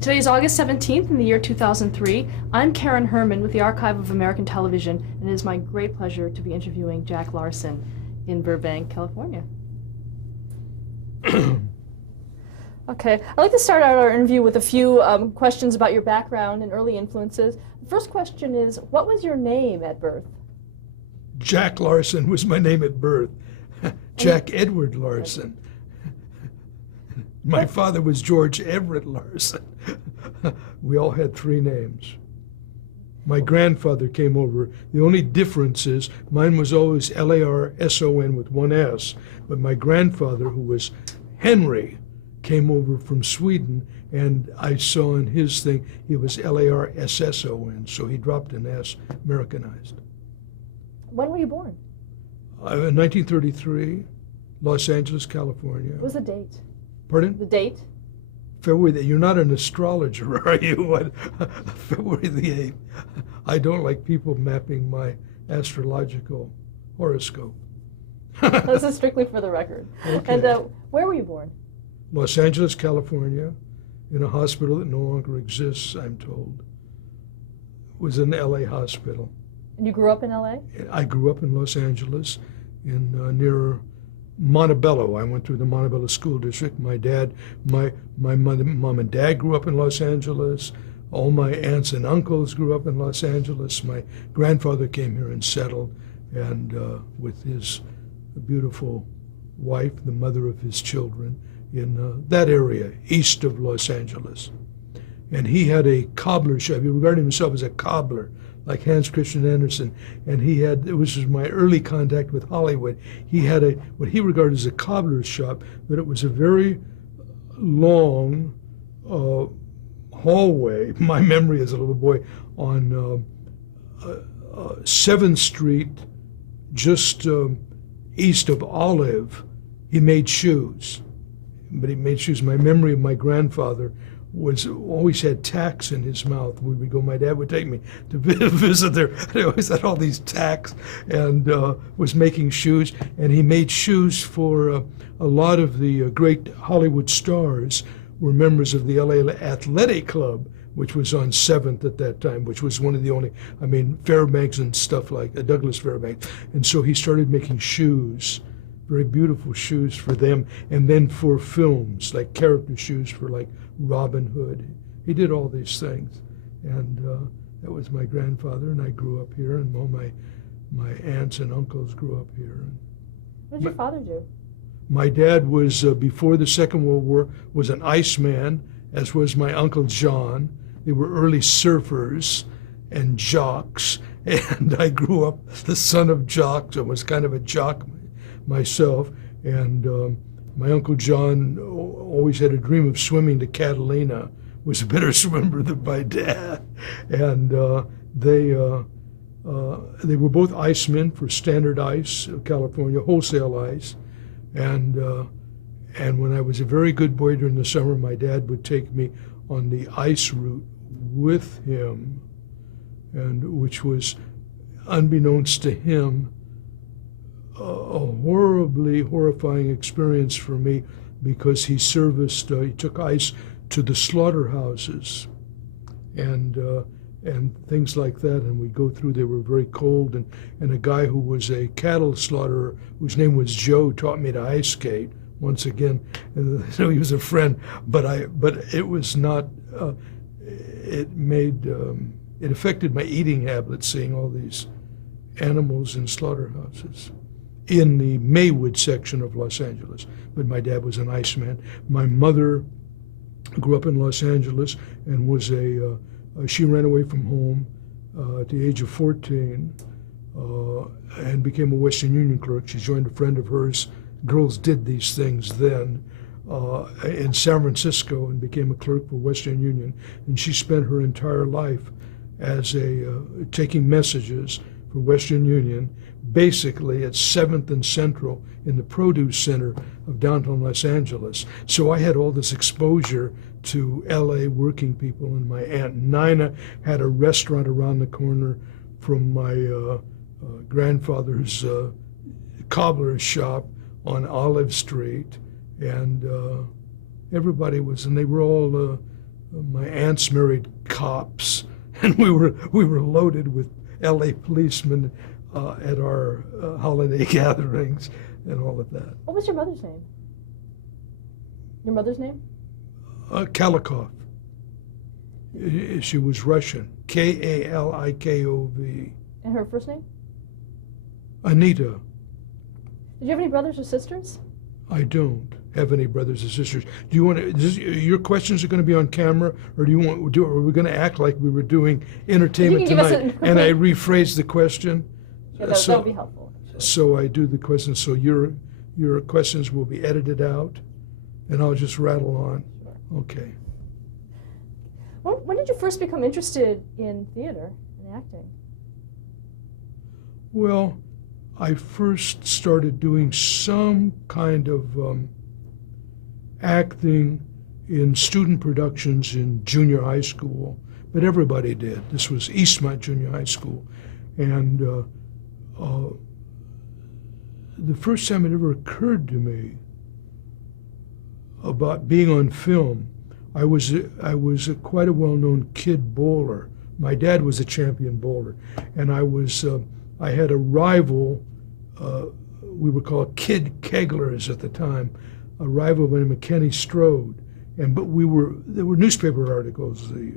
Today is August 17th in the year 2003. I'm Karen Herman with the Archive of American Television, and it is my great pleasure to be interviewing Jack Larson in Burbank, California. Okay, I'd like to start out our interview with a few questions about your background and early influences. The first question is, what was your name at birth? Jack Larson was my name at birth. Jack Edward Larson. My father was George Everett Larson. We all had three names. My grandfather came over. The only difference is mine was always Larson with one S, but my grandfather, who was Henry, came over from Sweden, and I saw in his thing he was Larson, so he dropped an S, Americanized. When were you born? In 1933, Los Angeles, California. What was the date? Pardon? The date? February. You're not an astrologer, are you? What? February the 8th. I don't like people mapping my astrological horoscope. This is strictly for the record. Okay. And where were you born? Los Angeles, California, in a hospital that no longer exists, I'm told. It was an LA hospital. And you grew up in LA? I grew up in Los Angeles, in near Montebello. I went through the Montebello School District. My dad, my mom and dad grew up in Los Angeles. All my aunts and uncles grew up in Los Angeles. My grandfather came here and settled, and with his beautiful wife, the mother of his children, in that area east of Los Angeles. And he had a cobbler shop. He regarded himself as a cobbler, like Hans Christian Andersen, and he had, it was my early contact with Hollywood. He had what he regarded as a cobbler's shop, but it was a very long hallway, my memory as a little boy, on 7th Street, just east of Olive. He made shoes, but he made shoes. My memory of my grandfather was always had tacks in his mouth. We would go, my dad would take me to visit there. He always had all these tacks and was making shoes. And he made shoes for a lot of the great Hollywood stars were members of the LA Athletic Club, which was on 7th at that time, which was one of the only, Fairbanks and stuff like Douglas Fairbanks. And so he started making shoes, very beautiful shoes for them, and then for films, like character shoes for like Robin Hood. He did all these things, and that was my grandfather, and I grew up here, and all my aunts and uncles grew up here. What did your father do? My dad was, before the Second World War, was an iceman, as was my Uncle John. They were early surfers and jocks, and I grew up the son of jocks and was kind of a jock myself, and my Uncle John always had a dream of swimming to Catalina, was a better swimmer than my dad. And they were both icemen for Standard Ice of California, wholesale ice. And when I was a very good boy during the summer, my dad would take me on the ice route with him, and which was, unbeknownst to him, a horribly horrifying experience for me, because he serviced, he took ice to the slaughterhouses and things like that, and we'd go through, they were very cold, and a guy who was a cattle slaughterer, whose name was Joe, taught me to ice skate once again, and so he was a friend, but it was not, it affected my eating habits, seeing all these animals in slaughterhouses in the Maywood section of Los Angeles. But my dad was an iceman. My mother grew up in Los Angeles and was she ran away from home at the age of 14 and became a Western Union clerk. She joined a friend of hers. Girls did these things then in San Francisco, and became a clerk for Western Union. And she spent her entire life as taking messages for Western Union, basically at 7th and Central in the produce center of downtown Los Angeles. So I had all this exposure to LA working people, and my Aunt Nina had a restaurant around the corner from my grandfather's cobbler's shop on Olive Street, and everybody was, and they were all my aunts married cops, and we were loaded with L.A. policemen at our holiday gatherings and all of that. What was your mother's name? Your mother's name? Kalikov. She was Russian. Kalikov. And her first name? Anita. Did you have any brothers or sisters? I don't have any brothers or sisters. Do you want to? Your questions are going to be on camera, or do you want? Are we going to act like we were doing entertainment tonight? And I rephrase the question. Yeah, that would be helpful. Sure. So I do the questions. So your questions will be edited out, and I'll just rattle on. Sure. Okay. When did you first become interested in theater and acting? Well, I first started doing some kind of acting in student productions in junior high school, but everybody did. This was Eastmont Junior High School. And the first time it ever occurred to me about being on film, I was quite a well-known kid bowler. My dad was a champion bowler, and I had a rival. We were called kid kegglers at the time. A rival by the name of Kenny Strode, there were newspaper articles. We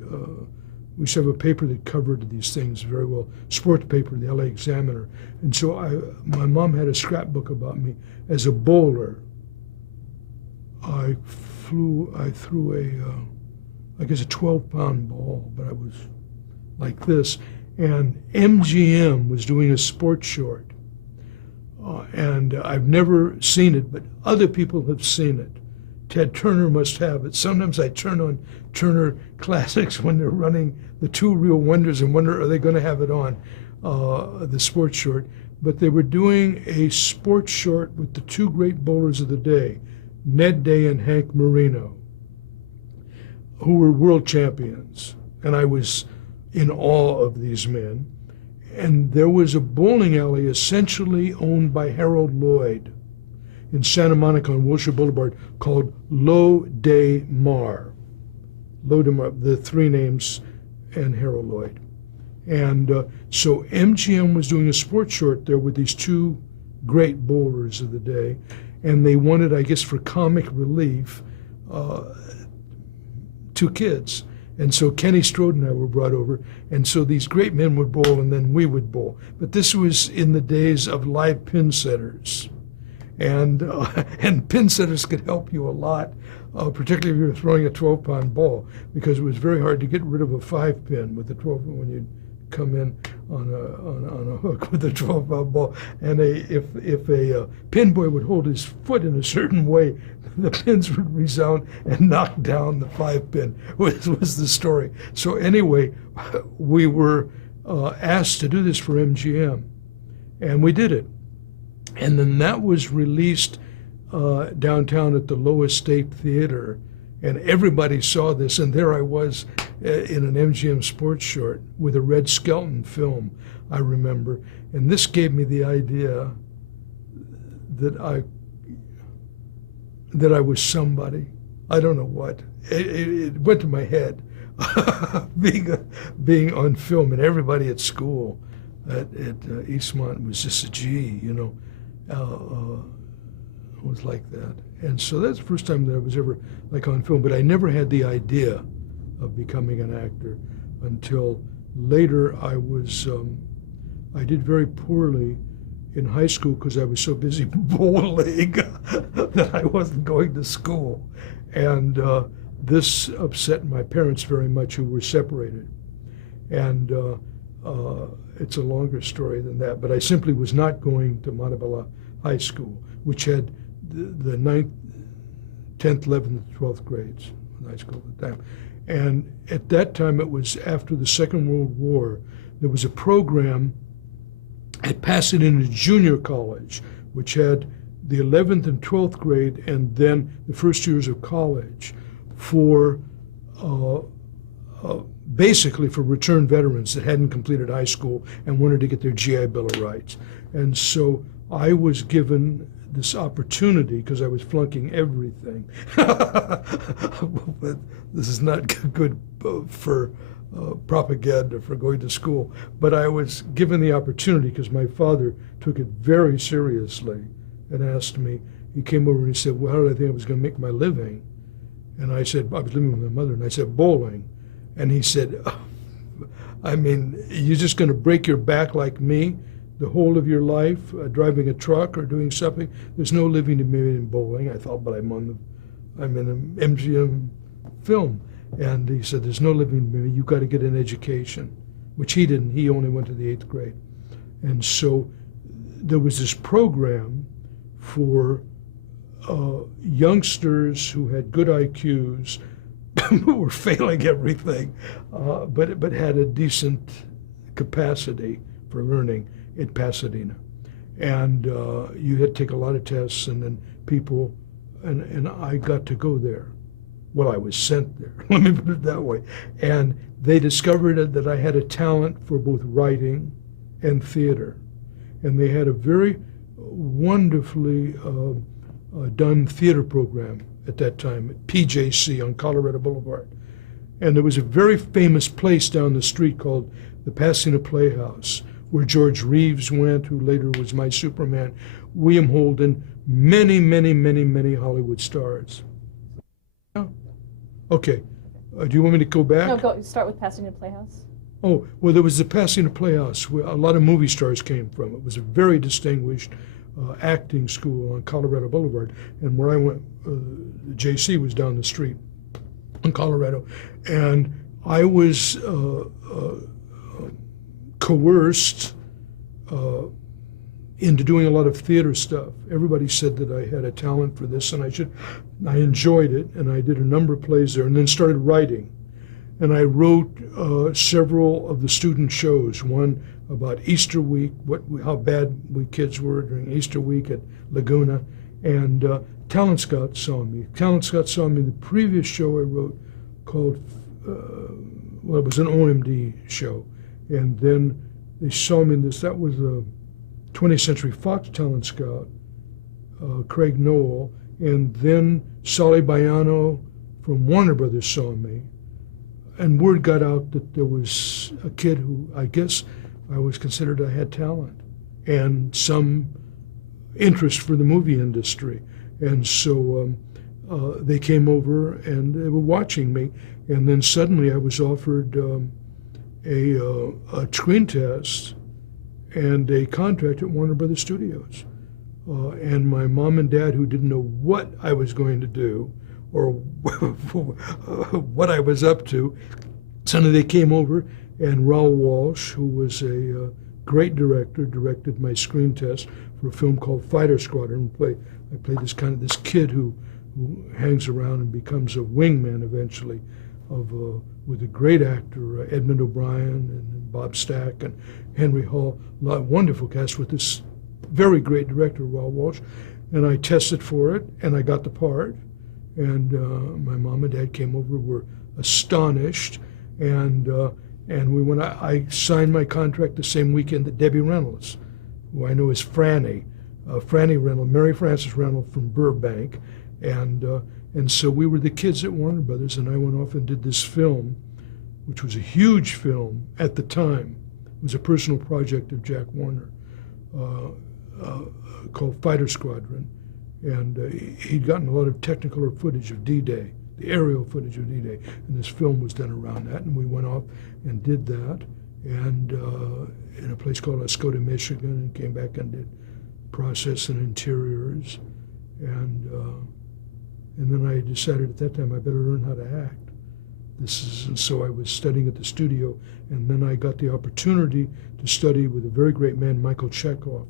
used to have a paper that covered these things very well, sports paper, the LA Examiner. And so my mom had a scrapbook about me as a bowler. I threw a 12-pound ball, but I was like this. And MGM was doing a sports short. And I've never seen it, but other people have seen it. Ted Turner must have it. Sometimes I turn on Turner Classics when they're running the Two Real Wonders and wonder, are they going to have it on, the sports short. But they were doing a sports short with the two great bowlers of the day, Ned Day and Hank Marino, who were world champions. And I was in awe of these men. And there was a bowling alley essentially owned by Harold Lloyd in Santa Monica on Wilshire Boulevard called Lo de Mar. Lo de Mar, the three names, and Harold Lloyd. And so MGM was doing a sports short there with these two great bowlers of the day. And they wanted, I guess, for comic relief, two kids. And so Kenny Strode and I were brought over, and so these great men would bowl, and then we would bowl. But this was in the days of live pin setters, and pin setters could help you a lot, particularly if you were throwing a 12-pound ball, because it was very hard to get rid of a 5-pin with a 12-pin when you'd come in on a hook with a 12-pound ball. And if a pin boy would hold his foot in a certain way, the pins would resound and knock down the 5-pin, was the story. So anyway, we were asked to do this for MGM, and we did it. And then that was released downtown at the Low Estate Theater, and everybody saw this, and there I was in an MGM sports short with a Red Skelton film, I remember. And this gave me the idea that I was somebody. I don't know what. It went to my head, being on film, and everybody at school at Eastmont was just a G, was like that. And so that's the first time that I was ever like on film, but I never had the idea of becoming an actor until later. I did very poorly in high school because I was so busy bowling that I wasn't going to school. And this upset my parents very much, who were separated. And it's a longer story than that, but I simply was not going to Montebello High School, which had the 9th, 10th, 11th, 12th grades in high school at the time. And at that time, it was after the Second World War. There was a program at Pasadena Junior College, which had the 11th and 12th grade and then the first years of college for basically for returned veterans that hadn't completed high school and wanted to get their GI Bill of Rights. And so I was given this opportunity, because I was flunking everything. But this is not good for propaganda for going to school. But I was given the opportunity because my father took it very seriously and asked me, he came over and he said, well, how did I think I was going to make my living? And I said, I was living with my mother, and I said, bowling. And he said, I mean, you're just going to break your back like me the whole of your life, driving a truck or doing something? There's no living to be made in bowling. I thought, but I'm in an MGM film. And he said, there's no living to be made. You've got to get an education, which he didn't. He only went to the 8th grade. And so there was this program for youngsters who had good IQs, who were failing everything, but had a decent capacity for learning in Pasadena. And you had to take a lot of tests, and then people, and I got to go there. Well, I was sent there, let me put it that way. And they discovered that I had a talent for both writing and theater. And they had a very wonderfully done theater program at that time at PJC on Colorado Boulevard. And there was a very famous place down the street called the Pasadena Playhouse, where George Reeves went, who later was my Superman, William Holden, many, many, many, many Hollywood stars. Okay, do you want me to go back? No, go start with Pasadena Playhouse. Oh, well, there was the Pasadena Playhouse where a lot of movie stars came from. It was a very distinguished acting school on Colorado Boulevard. And where I went, JC was down the street in Colorado. And I was coerced into doing a lot of theater stuff. Everybody said that I had a talent for this, and I enjoyed it, and I did a number of plays there, and then started writing. And I wrote several of the student shows, one about Easter week, how bad we kids were during Easter week at Laguna, and Talent Scout saw me. Talent Scout saw me in the previous show I wrote called, well, it was an OMD show, and then they saw me in this. That was a 20th Century Fox Talent Scout, Craig Noel, and then Solly Baiano from Warner Brothers saw me. And word got out that there was a kid who, I guess I was considered I had talent and some interest for the movie industry. And so they came over and they were watching me. And then suddenly I was offered a screen test and a contract at Warner Brothers Studios. And my mom and dad, who didn't know what I was going to do or what I was up to, suddenly they came over, and Raoul Walsh, who was a great director, directed my screen test for a film called Fighter Squadron. I played this kid who hangs around and becomes a wingman eventually with a great actor, Edmund O'Brien and Bob Stack and Henry Hall. A wonderful cast with this very great director, Raoul Walsh. And I tested for it, and I got the part. And my mom and dad came over, were astonished, and we went. I signed my contract the same weekend that Debbie Reynolds, who I know is Franny Reynolds, Mary Frances Reynolds from Burbank, and so we were the kids at Warner Brothers, and I went off and did this film, which was a huge film at the time. It was a personal project of Jack Warner, called Fighter Squadron. And he'd gotten a lot of technicolor footage of D-Day, the aerial footage of D-Day, and this film was done around that, and we went off and did that, and in a place called Oscoda, Michigan, and came back and did process and interiors, and then I decided at that time I better learn how to act. And so I was studying at the studio, and then I got the opportunity to study with a very great man, Michael Chekhov,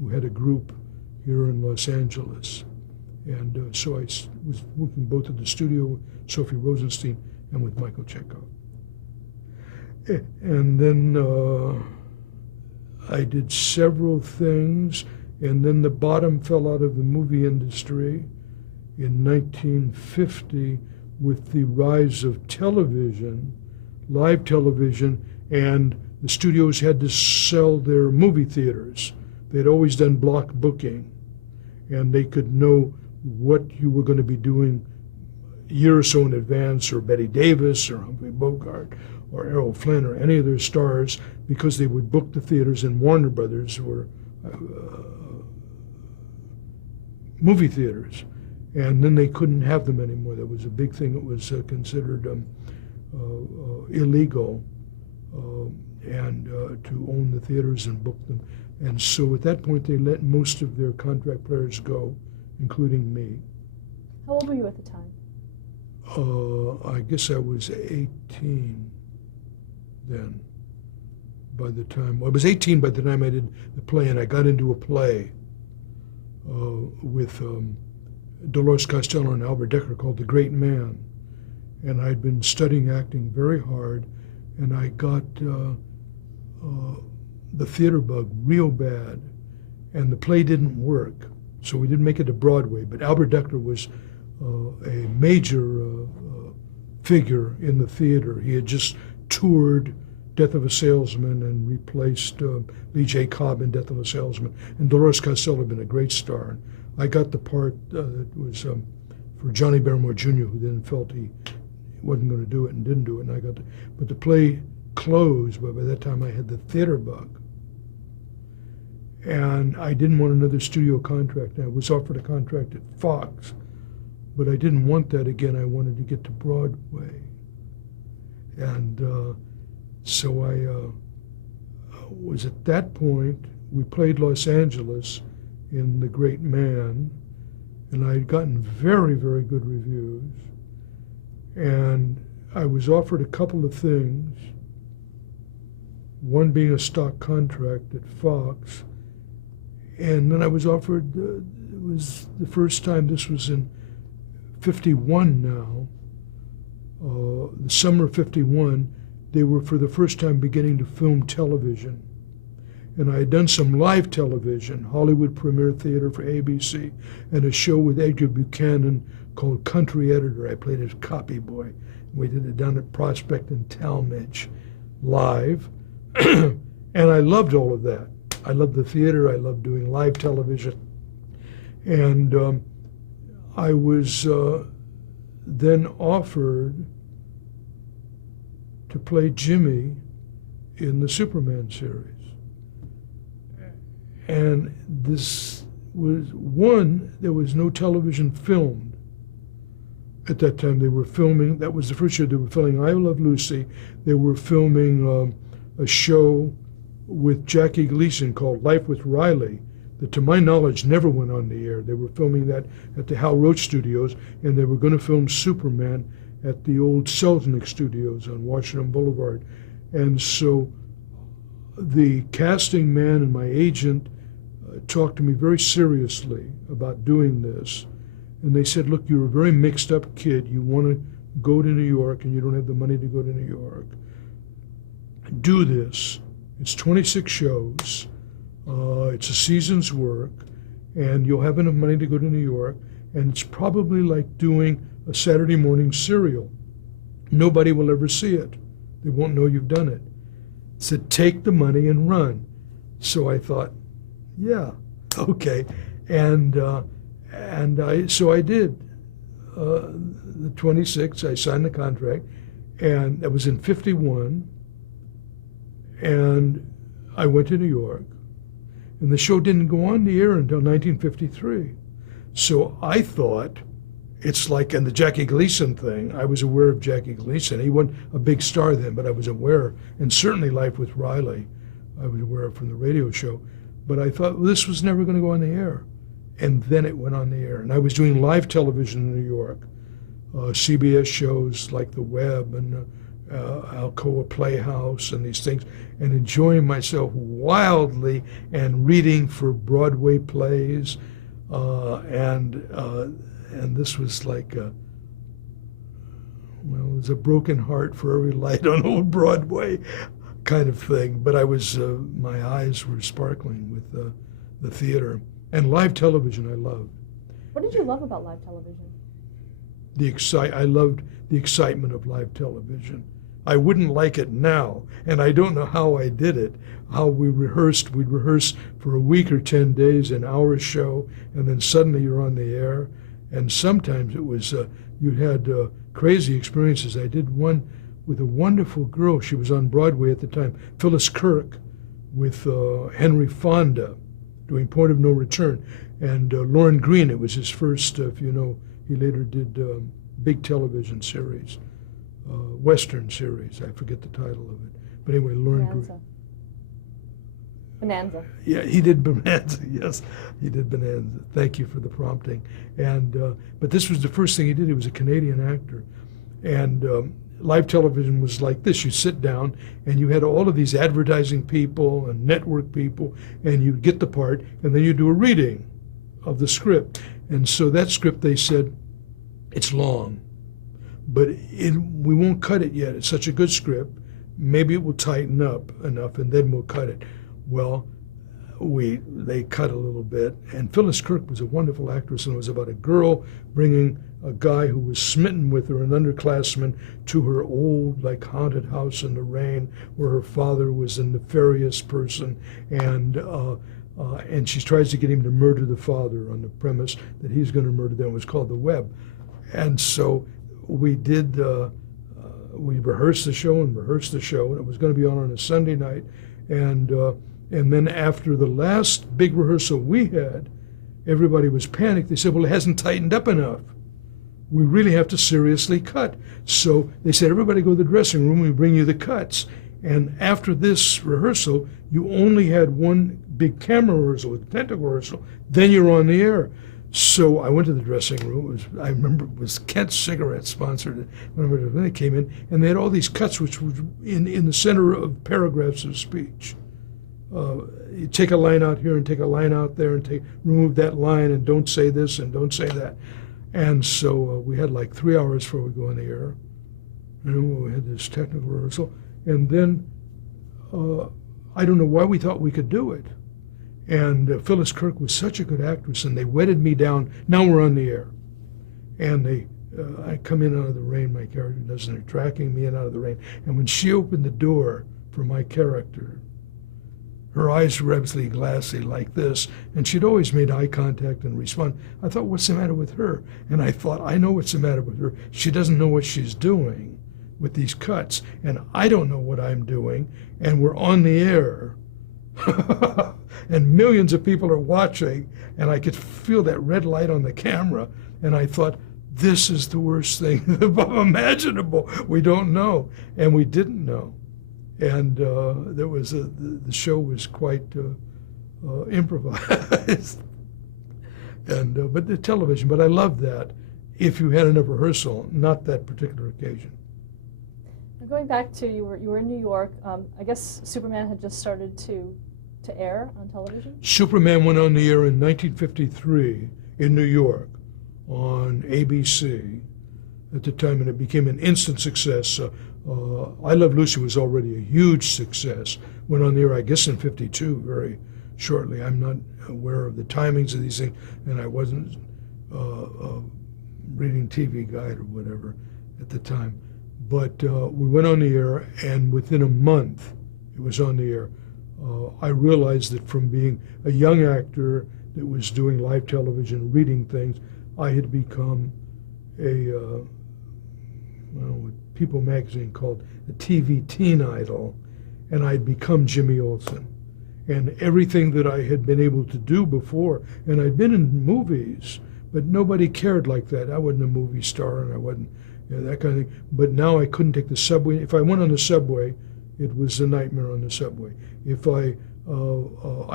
who had a group here in Los Angeles. And so I was working both at the studio with Sophie Rosenstein and with Michael Chekhov. And then I did several things, and then the bottom fell out of the movie industry in 1950 with the rise of television, live television, and the studios had to sell their movie theaters. They'd always done block booking. and they could know what you were going to be doing a year or so in advance, or Betty Davis or Humphrey Bogart or Errol Flynn or any of their stars, because they would book the theaters, and Warner Brothers were movie theaters, and then they couldn't have them anymore. That was a big thing. It was considered illegal and to own the theaters and book them. And so at that point, they let most of their contract players go, including me. How old were you at the time? I guess I was 18 then. By the time I was 18, by the time I did the play, and I got into a play with Dolores Costello and Albert Decker called The Great Man. And I'd been studying acting very hard, and I got the theater bug real bad, and the play didn't work. So we didn't make it to Broadway, but Albert Decker was a major figure in the theater. He had just toured Death of a Salesman and replaced Lee J. Cobb in Death of a Salesman. And Dolores Costello had been a great star. I got the part that was for Johnny Barrymore Jr., who then felt he wasn't going to do it and didn't do it. And I got but the play closed, but by that time I had the theater bug. And I didn't want another studio contract. I was offered a contract at Fox, but I didn't want that again. I wanted to get to Broadway. And so I was at that point, we played Los Angeles in The Great Man, and I had gotten very, very good reviews. And I was offered a couple of things, one being a stock contract at Fox, and then I was offered, it was the first time, this was in 51 now, the summer of 51, they were for the first time beginning to film television. And I had done some live television, Hollywood Premiere Theater for ABC, and a show with Edgar Buchanan called Country Editor. I played his copy boy. We did it down at Prospect and Talmadge live. And I loved all of that. I loved the theater. I loved doing live television. And I was then offered to play Jimmy in the Superman series. And this was one, there was no television filmed at that time. They were filming, that was the first year they were filming I Love Lucy. They were filming a show with Jackie Gleason called Life with Riley that, to my knowledge, never went on the air. They were filming that at the Hal Roach Studios, and they were going to film Superman at the old Selznick Studios on Washington Boulevard. And so the casting man and my agent talked to me very seriously about doing this. And they said, look, you're a very mixed up kid. You want to go to New York and you don't have the money to go to New York. Do this. It's 26 shows. It's a season's work, and you'll have enough money to go to New York, and it's probably like doing a Saturday morning serial. Nobody will ever see it. They won't know you've done it. Said, take the money and run. So I thought, yeah, okay. So I did. The 26, I signed the contract, and that was in 51, and I went to New York, and the show didn't go on the air until 1953. So I thought, it's like in the Jackie Gleason thing, I was aware of Jackie Gleason. He wasn't a big star then, but I was aware, and certainly Life with Riley, I was aware of from the radio show. But I thought, well, this was never going to go on the air. And then it went on the air. And I was doing live television in New York, CBS shows like The Web and Alcoa Playhouse and these things, and enjoying myself wildly and reading for Broadway plays. And this was like, it was a broken heart for every light on old Broadway kind of thing. But I was, my eyes were sparkling with the theater. And live television I loved. What did you love about live television? I loved the excitement of live television. I wouldn't like it now, and I don't know how I did it. How we rehearsed. We'd rehearse for a week or 10 days, an hour show, and then suddenly you're on the air. And sometimes it was, you had crazy experiences. I did one with a wonderful girl. She was on Broadway at the time, Phyllis Kirk, with Henry Fonda, doing Point of No Return. And Lauren Green, it was his first, if you know, he later did big television series, Western series. I forget the title of it. But anyway, Lauren Green. Bonanza. Yeah, he did Bonanza. Yes, he did Bonanza. Thank you for the prompting. And but this was the first thing he did. He was a Canadian actor, and live television was like this. You sit down, and you had all of these advertising people and network people, and you get the part, and then you do a reading of the script. And so that script, they said, it's long, but we won't cut it yet. It's such a good script. Maybe it will tighten up enough, and then we'll cut it. Well, they cut a little bit, and Phyllis Kirk was a wonderful actress, and it was about a girl bringing a guy who was smitten with her, an underclassman, to her old, like, haunted house in the rain, where her father was a nefarious person, and she tries to get him to murder the father on the premise that he's going to murder them. It was called The Web, and so we did. We rehearsed the show, and it was going to be on a Sunday night, and then after the last big rehearsal we had, everybody was panicked. They said, well, it hasn't tightened up enough. We really have to seriously cut. So they said, everybody go to the dressing room, we bring you the cuts. And after this rehearsal, you only had one big camera rehearsal, with technical rehearsal, then you're on the air. So I went to the dressing room. I remember it was Kent Cigarettes sponsored it. When they came in, and they had all these cuts, which were in the center of paragraphs of speech. You take a line out here and take a line out there and remove that line and don't say this and don't say that. And so we had like 3 hours before we go on the air. And we had this technical rehearsal. And then I don't know why we thought we could do it. And Phyllis Kirk was such a good actress, and they wetted me down. Now we're on the air. And I come in out of the rain, my character does, and they're tracking me in out of the rain. And when she opened the door for my character, her eyes were absolutely glassy like this, and she'd always made eye contact and respond. I thought, what's the matter with her? And I thought, I know what's the matter with her. She doesn't know what she's doing with these cuts, and I don't know what I'm doing, and we're on the air. And millions of people are watching, and I could feel that red light on the camera, and I thought, this is the worst thing imaginable. We don't know, and we didn't know. And there was the show was quite improvised, and but the television. But I loved that. If you had enough rehearsal, not that particular occasion. Going back to you were in New York. I guess Superman had just started to air on television. Superman went on the air in 1953 in New York on ABC at the time, and it became an instant success. I Love Lucy was already a huge success. Went on the air, I guess, in 52, very shortly. I'm not aware of the timings of these things, and I wasn't reading TV Guide or whatever at the time. But we went on the air, and within a month, it was on the air. I realized that from being a young actor that was doing live television, reading things, I had become what People magazine called a TV teen idol, and I'd become Jimmy Olsen. And everything that I had been able to do before, and I'd been in movies, but nobody cared like that. I wasn't a movie star, and I wasn't that kind of thing. But now I couldn't take the subway. If I went on the subway, it was a nightmare on the subway. If I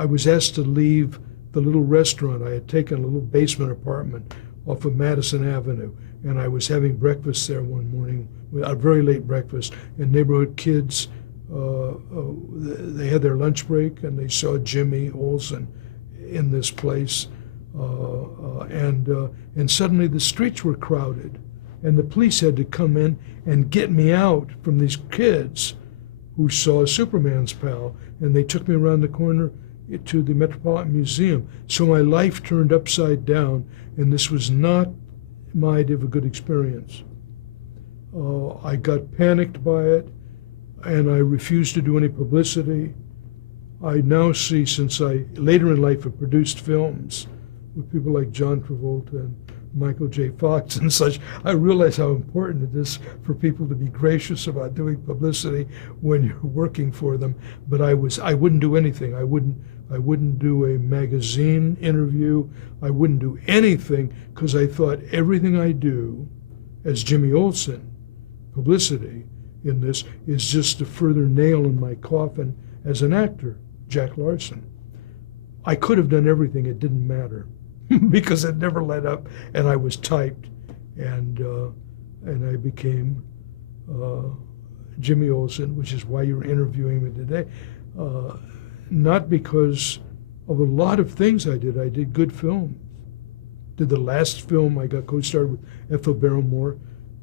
was asked to leave the little restaurant, I had taken a little basement apartment off of Madison Avenue, and I was having breakfast there one morning, a very late breakfast, and neighborhood kids, they had their lunch break, and they saw Jimmy Olsen in this place, and suddenly the streets were crowded, and the police had to come in and get me out from these kids who saw Superman's pal, and they took me around the corner to the Metropolitan Museum. So my life turned upside down, and this was not my idea of a good experience. I got panicked by it, and I refused to do any publicity. I now see, since I later in life have produced films with people like John Travolta and Michael J. Fox and such, I realize how important it is for people to be gracious about doing publicity when you're working for them. But I wouldn't do anything. I wouldn't do a magazine interview. I wouldn't do anything, because I thought everything I do as Jimmy Olsen, publicity in this, is just a further nail in my coffin as an actor, Jack Larson. I could have done everything, it didn't matter, because it never let up, and I was typed, and I became Jimmy Olsen, which is why you're interviewing me today. Not because of a lot of things I did. I did good films. Did the last film, I got co-starred with Ethel Barrymore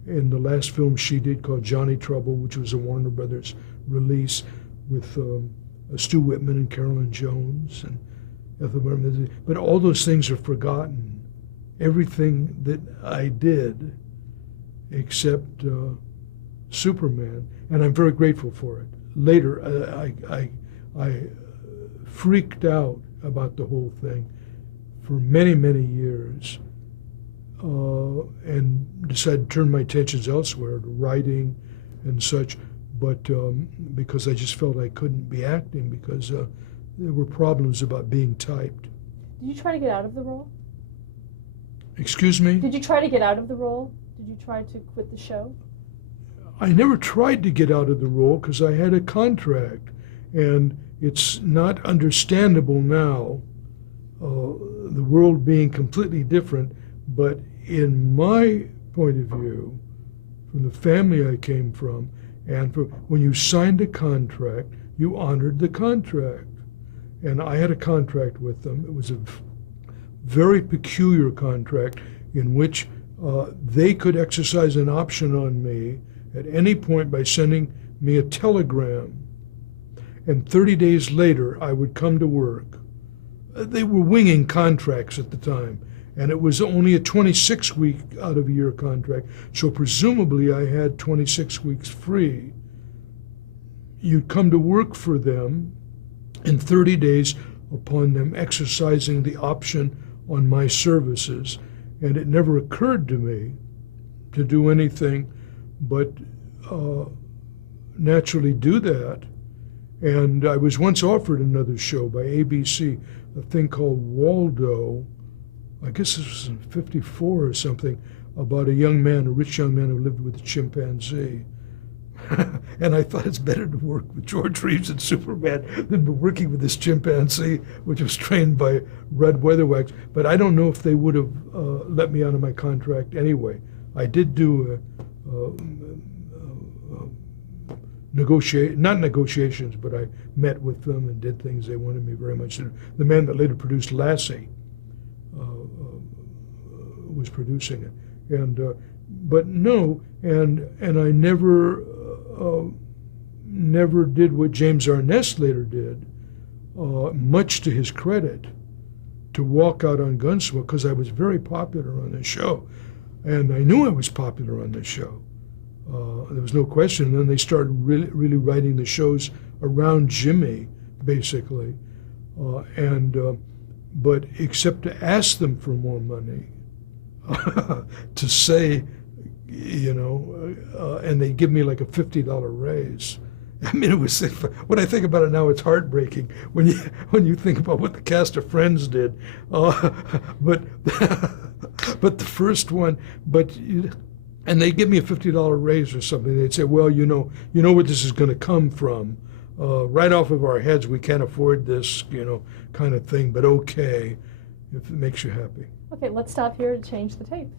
in the last film she did called Johnny Trouble, which was a Warner Brothers release with Stu Whitman and Carolyn Jones and Ethel Barrymore. But all those things are forgotten. Everything that I did except Superman, and I'm very grateful for it. Later, I freaked out about the whole thing for many, many years, and decided to turn my attentions elsewhere, to writing and such, but because I just felt I couldn't be acting, because there were problems about being typed. Did you try to get out of the role? Excuse me? Did you try to get out of the role? Did you try to quit the show? I never tried to get out of the role because I had a contract, and it's not understandable now, the world being completely different, but in my point of view, from the family I came from, and when you signed a contract, you honored the contract. And I had a contract with them. It was a very peculiar contract in which they could exercise an option on me at any point by sending me a telegram. And 30 days later, I would come to work. They were winging contracts at the time, and it was only a 26-week out of a year contract, so presumably I had 26 weeks free. You'd come to work for them in 30 days upon them exercising the option on my services, and it never occurred to me to do anything but naturally do that. And I was once offered another show by ABC, a thing called Waldo, I guess this was in '54 or something, about a young man, a rich young man who lived with a chimpanzee. And I thought it's better to work with George Reeves and Superman than be working with this chimpanzee, which was trained by Red Weatherwax. But I don't know if they would have let me out of my contract anyway. I did do not negotiations, but I met with them and did things they wanted me very much to do. The man that later produced Lassie was producing it, and but no, and I never did what James Arness later did, much to his credit, to walk out on Gunsmoke, because I was very popular on the show, and I knew I was popular on the show. There was no question. And then they started really writing the shows around Jimmy, basically, but except to ask them for more money, to say, and they give me like a $50 raise. I mean, it was, when I think about it now, it's heartbreaking when you think about what the cast of Friends did. But the first one, and they give me a $50 raise or something. They'd say, well, you know where this is going to come from. Right off of our heads, we can't afford this, kind of thing, but okay, if it makes you happy. Okay, let's stop here to change the tape.